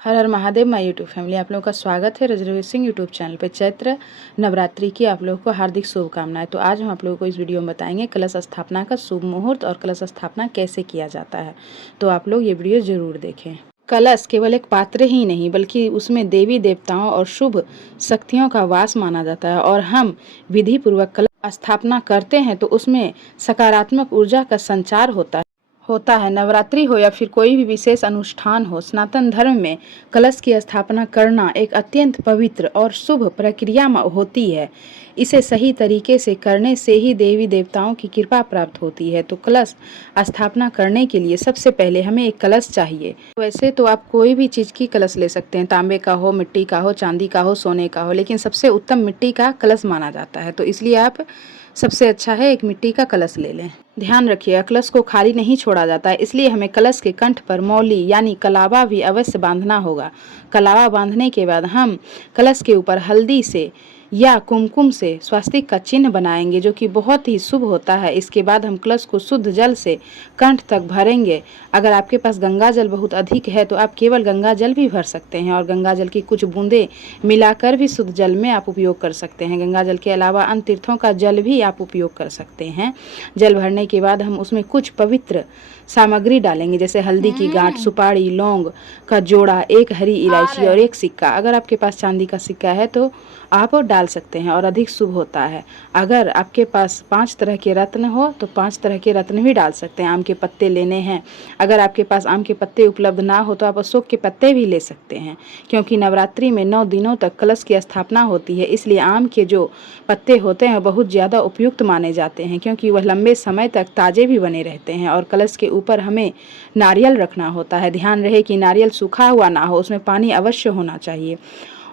Her her Mahadev my YouTube family, आप लोगों का स्वागत है रजरवी सिंह यूट्यूब चैनल पे। चैत्र नवरात्रि की आप लोगों को हार्दिक शुभकामनाएं। तो आज हम आप लोगों को इस वीडियो में बताएंगे कलश स्थापना का शुभ मुहूर्त और कलश स्थापना कैसे किया जाता है। तो आप लोग ये वीडियो जरूर देखें। कलश केवल एक पात्र ही नहीं बल्कि उसमें देवी देवताओं और शुभ शक्तियों का वास माना जाता है, और हम विधि पूर्वक कलश स्थापना करते हैं तो उसमें सकारात्मक ऊर्जा का संचार होता है। नवरात्रि हो या फिर कोई भी विशेष अनुष्ठान हो, सनातन धर्म में कलश की स्थापना करना एक अत्यंत पवित्र और शुभ प्रक्रिया होती है। इसे सही तरीके से करने से ही देवी देवताओं की कृपा प्राप्त होती है। तो कलश स्थापना करने के लिए सबसे पहले हमें एक कलश चाहिए। वैसे तो आप कोई भी चीज़ की कलश ले सकते हैं, तांबे का हो, मिट्टी का हो, चांदी का हो, सोने का हो, लेकिन सबसे उत्तम मिट्टी का कलश माना जाता है। तो इसलिए आप सबसे अच्छा है एक मिट्टी का कलश ले लें। ध्यान रखिए, कलश को खाली नहीं छोड़ा जाता है, इसलिए हमें कलश के कंठ पर मौली यानी कलावा भी अवश्य बांधना होगा। कलावा बांधने के बाद हम कलश के ऊपर हल्दी से या कुमकुम से स्वास्तिक का चिन्ह बनाएंगे, जो कि बहुत ही शुभ होता है। इसके बाद हम कलश को शुद्ध जल से कंठ तक भरेंगे। अगर आपके पास गंगा जल बहुत अधिक है तो आप केवल गंगा जल भी भर सकते हैं, और गंगा जल की कुछ बूंदें मिलाकर भी शुद्ध जल में आप उपयोग कर सकते हैं। गंगा जल के अलावा अन्य तीर्थों का जल भी आप उपयोग कर सकते हैं। जल भरने के बाद हम उसमें कुछ पवित्र सामग्री डालेंगे, जैसे हल्दी की गांठ, सुपारी, लौंग का जोड़ा, एक हरी इलायची और एक सिक्का। अगर आपके पास चांदी का सिक्का है तो आप डाल सकते हैं और अधिक शुभ होता है। अगर आपके पास 5 तरह के रत्न हो तो 5 तरह के रत्न भी डाल सकते हैं। आम के पत्ते लेने हैं, अगर आपके पास आम के पत्ते उपलब्ध ना हो तो आप अशोक के पत्ते भी ले सकते हैं, क्योंकि नवरात्रि में 9 दिनों तक कलश की स्थापना होती है। इसलिए आम के जो पत्ते होते हैं बहुत ज़्यादा उपयुक्त माने जाते हैं, क्योंकि वह लंबे समय तक ताज़े भी बने रहते हैं। और कलश के ऊपर हमें नारियल रखना होता है। ध्यान रहे कि नारियल सूखा हुआ ना हो, उसमें पानी अवश्य होना चाहिए,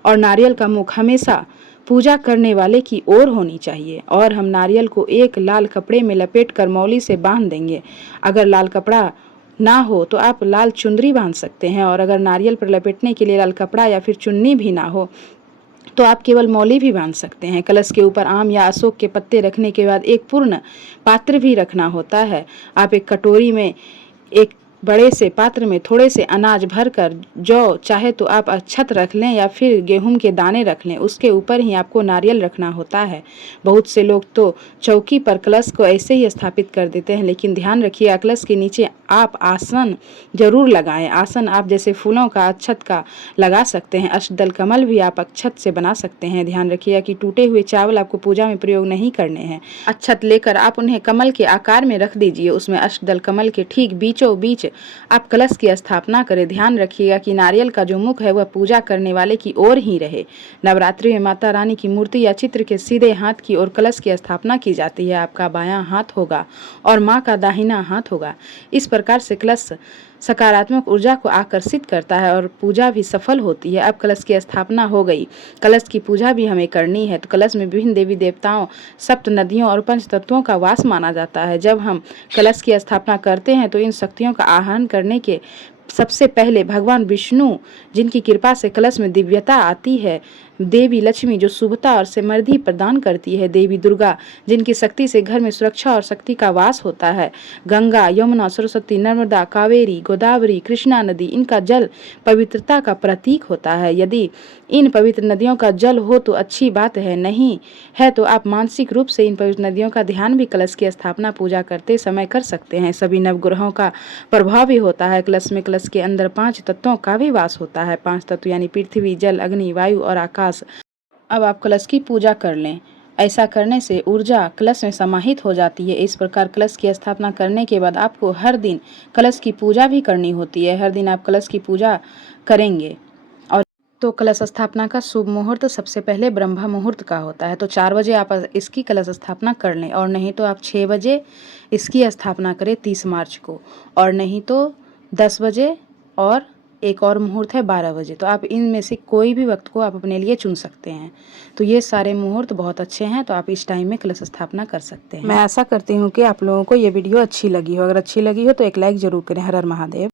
और नारियल का मुख हमेशा पूजा करने वाले की ओर होनी चाहिए। और हम नारियल को एक लाल कपड़े में लपेटकर मौली से बांध देंगे। अगर लाल कपड़ा ना हो तो आप लाल चुंदरी बांध सकते हैं, और अगर नारियल पर लपेटने के लिए लाल कपड़ा या फिर चुन्नी भी ना हो तो आप केवल मौली भी बांध सकते हैं। कलश के ऊपर आम या अशोक के पत्ते रखने के बाद एक पूर्ण पात्र भी रखना होता है। आप एक कटोरी में एक बड़े से पात्र में थोड़े से अनाज भरकर, जौ चाहे तो आप अक्षत रख लें या फिर गेहूं के दाने रख लें, उसके ऊपर ही आपको नारियल रखना होता है। बहुत से लोग तो चौकी पर कलश को ऐसे ही स्थापित कर देते हैं, लेकिन ध्यान रखिए कलश के नीचे आप आसन जरूर लगाएं। आसन आप जैसे फूलों का, अक्षत का लगा सकते हैं। अष्टदल कमल भी आप अक्षत से बना सकते हैं। ध्यान रखिएगा कि टूटे हुए चावल आपको पूजा में प्रयोग नहीं करने हैं। अक्षत लेकर आप उन्हें कमल के आकार में रख दीजिए। उसमें अष्टदल कमल के ठीक बीचों बीच आप कलश की स्थापना करें। ध्यान रखिएगा कि नारियल का जो मुख है वह पूजा करने वाले की ओर ही रहे। नवरात्रि में माता रानी की मूर्ति या चित्र के सीधे हाथ की ओर कलश की स्थापना की जाती है। आपका बायां हाथ होगा और माँ का दाहिना हाथ होगा। इस प्रकार से कलश सकारात्मक ऊर्जा को आकर्षित करता है और पूजा भी सफल होती है। अब कलश की स्थापना हो गई, कलश की पूजा भी हमें करनी है। तो कलश में विभिन्न देवी देवताओं, सप्त नदियों और पंच तत्वों का वास माना जाता है। जब हम कलश की स्थापना करते हैं तो इन शक्तियों का आह्वान करने के सबसे पहले भगवान विष्णु, जिनकी कृपा से कलश में दिव्यता आती है, देवी लक्ष्मी जो शुभता और समृद्धि प्रदान करती है, देवी दुर्गा जिनकी शक्ति से घर में सुरक्षा और शक्ति का वास होता है, गंगा, यमुना, सरस्वती, नर्मदा, कावेरी, गोदावरी, कृष्णा नदी, इनका जल पवित्रता का प्रतीक होता है। यदि इन पवित्र नदियों का जल हो तो अच्छी बात है, नहीं है तो आप मानसिक रूप से इन पवित्र नदियों का ध्यान भी कलश की स्थापना पूजा करते समय कर सकते हैं। सभी नवग्रहों का प्रभाव भी होता है कलश में। कलश के अंदर 5 तत्वों का भी वास होता है। 5 तत्व यानी पृथ्वी, जल, अग्नि, वायु और आकाश। अब आप कलश की पूजा कर लें। ऐसा करने से ऊर्जा कलश में समाहित हो जाती है। इस प्रकार कलश की स्थापना करने के बाद आपको हर दिन कलश की पूजा भी करनी होती है। हर दिन आप कलश की पूजा करेंगे। और तो कलश स्थापना का शुभ मुहूर्त सबसे पहले ब्रह्म मुहूर्त का होता है। तो 4 बजे आप इसकी कलश स्थापना कर लें, और नहीं तो आप 6 बजे इसकी स्थापना करें 30 मार्च को, और नहीं तो 10 बजे, और एक और मुहूर्त है 12 बजे। तो आप इनमें से कोई भी वक्त को आप अपने लिए चुन सकते हैं। तो ये सारे मुहूर्त बहुत अच्छे हैं, तो आप इस टाइम में कलश स्थापना कर सकते हैं। मैं आशा करती हूँ कि आप लोगों को ये वीडियो अच्छी लगी हो। अगर अच्छी लगी हो तो एक लाइक जरूर करें। हर हर महादेव।